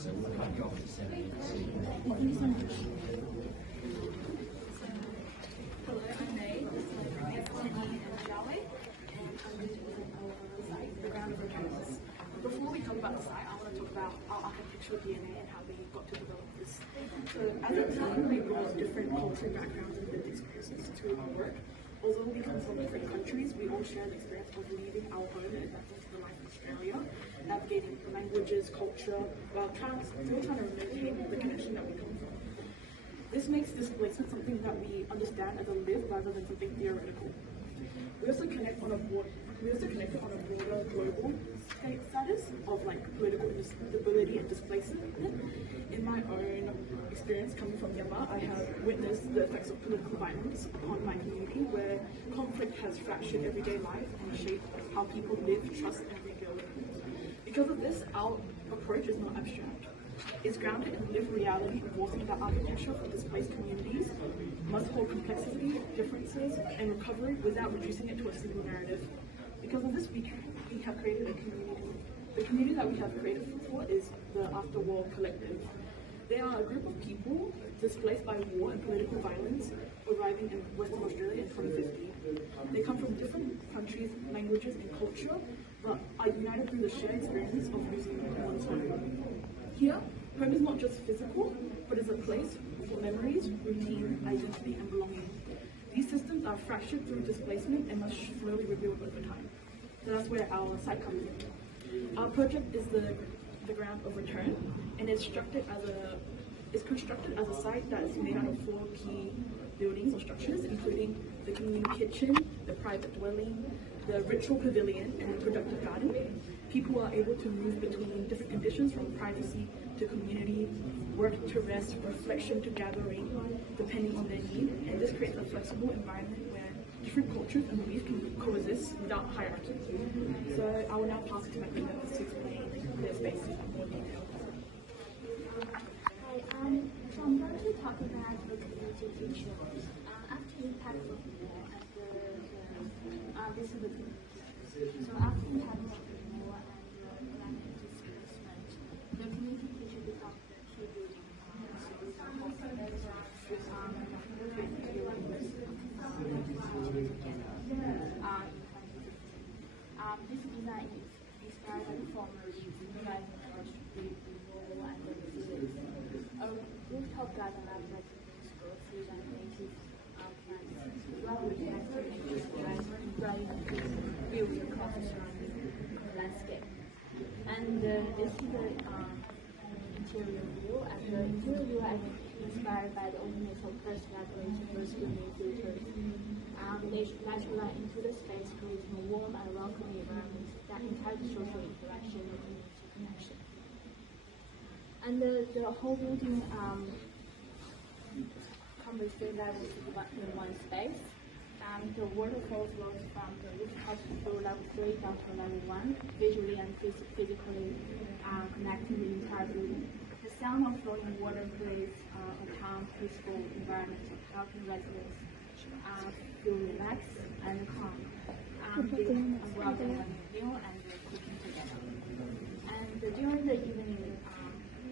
So we'll cut you off at 7. Hello, I'm May. I'm 10 and Yahweh, and I'm going to present our site, the ground of returns. Before we talk about the site, I want to talk about our architectural DNA and how we got to develop this. So as a team, we brought different cultural backgrounds and lived experiences to our work. Although we come from different countries, we all share the experience of leaving our home and adapting to the life of Australia, navigating languages, culture, while still trying to maintain the connection that we come from. This makes displacement something that we understand as a live rather than something theoretical. We also connected on a broader global status of political instability and displacement. In my own experience coming from Myanmar, I have witnessed the effects of political violence on my community, where conflict has fractured everyday life and shaped how people live, trust, and rebuild. Because of this, our approach is not abstract. It's grounded in lived reality, enforcing that architecture for displaced communities must hold complexity, differences, and recovery without reducing it to a single narrative. Because of this, we have created a community. The community that we have created for is the After War Collective. They are a group of people displaced by war and political violence arriving in Western Australia in 2015. They come from different countries, languages, and culture, but are united through the shared experience of losing one's home. Here, home is not just physical, but is a place for memories, routine, identity, and belonging. These systems are fractured through displacement and must slowly rebuild over time. So that's where our site comes in. Our project is the ground of return, and it's constructed as a site that is made out of 4 key buildings or structures, including the community kitchen, the private dwelling, the ritual pavilion, and the productive garden. People are able to move between different conditions, from privacy to community, work to rest, reflection to gathering, depending on their need. And this creates a flexible environment where different cultures and beliefs can coexist without hierarchy. So I will now pass it to my colleagues to explain their space in more detail. Hi, so I'm going to talk about the community kitchen. After the impact of the war and this is the community. So after the impact of the war and the climate displacement, the community kitchen becomes the key building. This design is inspired by the former driving force with the wall and the resilience. A rooftop garden like schools, trees and native plants, well with activities like bright views across the surrounding landscape. And this is the interior view, and the interior view is inspired by the openness of first collaboration versus building filters. They naturally light into the space, creating a warm and welcoming environment that encourages social interaction and community connection. And the whole building covers 3 levels in one space. The waterfall flows from the rooftop to level 3 down to level 1, visually and physically connecting the entire building. The sound of flowing water creates a calm, peaceful environment, helping residents feel relaxed and calm, while they have a meal and cooking together. And during the evening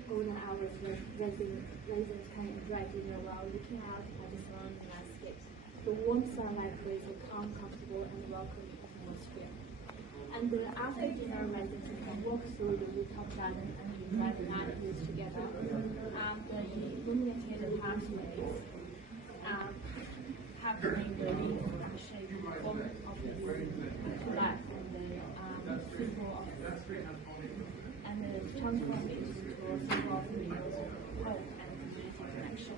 golden hours, residents can enjoy dinner while looking out at the surrounding landscapes. The warm sunlight creates a calm, comfortable, and welcoming atmosphere. And after dinner, residents can walk through the rooftop garden and enjoy the night views together. The illuminated pathways have bring the shape of the building to life, and the symbol of and transform it into a symbol of renewal, hope, and community connection.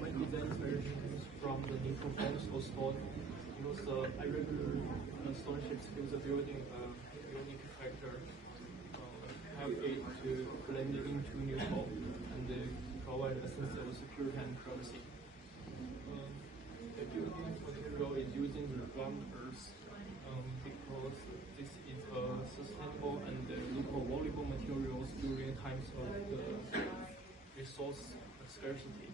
My design inspiration comes from the neutral forms of stone, because irregular stone shapes give the building a unique character, help it to blend into neutral and provide a sense of security and privacy. The building material is using the ground earth because this is a sustainable and local valuable materials during times of the resource scarcity.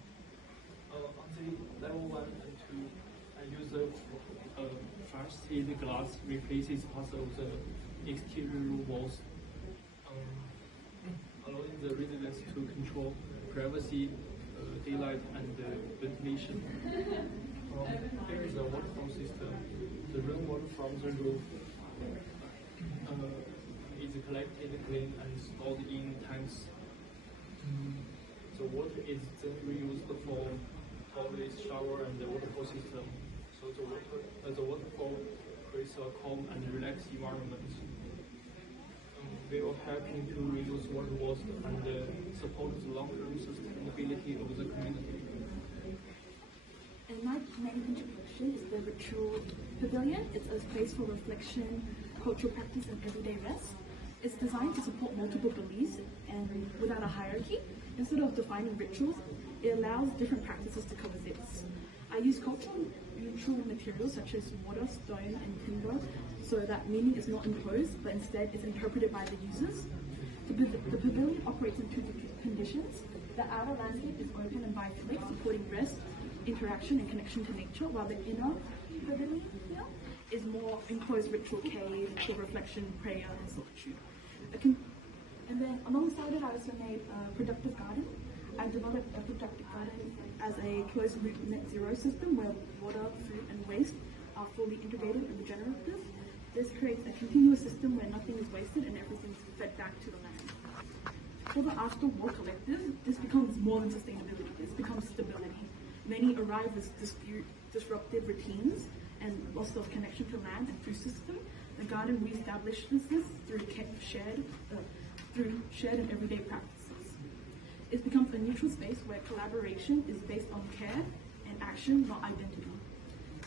On the level 1 and 2, I use a frosted glass replaces part of the exterior walls allowing the residents to control privacy, daylight, and ventilation. There is a waterfall system. The rainwater from the roof is collected, cleaned, and stored in tanks. The water is then reused for toilets, shower, and the waterfall system. So the waterfall creates a calm and relaxed environment. We are helping to reduce water waste and support the long-term sustainability of the community. And my main contribution is the ritual pavilion. It's a space for reflection, cultural practice, and everyday rest. It's designed to support multiple beliefs and without a hierarchy. Instead of defining rituals, it allows different practices to coexist. I use cultural neutral materials such as water, stone, and timber so that meaning is not imposed, but instead is interpreted by the users. The pavilion operates in two conditions. The outer landscape is open and biophilic, supporting rest, interaction, and connection to nature, while the inner pavilion here is more enclosed ritual cave for reflection, prayer, and solitude. And then alongside it, I also made a productive garden. I developed a productive garden as a closed-loop net zero system where water, food, and waste are fully integrated and regenerative. This creates a continuous system where nothing is wasted and everything is fed back to the land. For the after-war collective, this becomes more than sustainability, this becomes stability. Many arrive with disruptive routines and loss of connection to land and food system. The garden reestablishes this through shared and everyday practices. It becomes a neutral space where collaboration is based on care and action, not identity.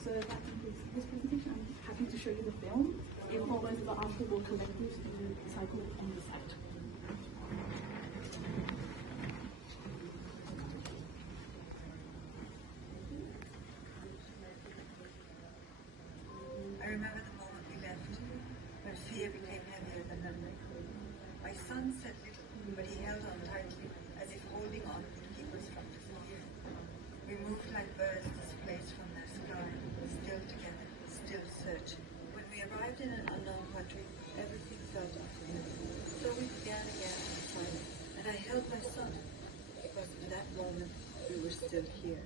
So that concludes this presentation. I'm happy to show you the film. It follows the after-war collectives cycle on the site. I remember the moment we left, when fear became heavier than memory. My son said little, but he held on tightly, as if holding on to keep us from disappearing. We moved like birds displaced from their sky, still together, still searching. When we arrived in an unknown country, everything felt unfamiliar. So we began again in silence, and I held my son, because in that moment we were still here.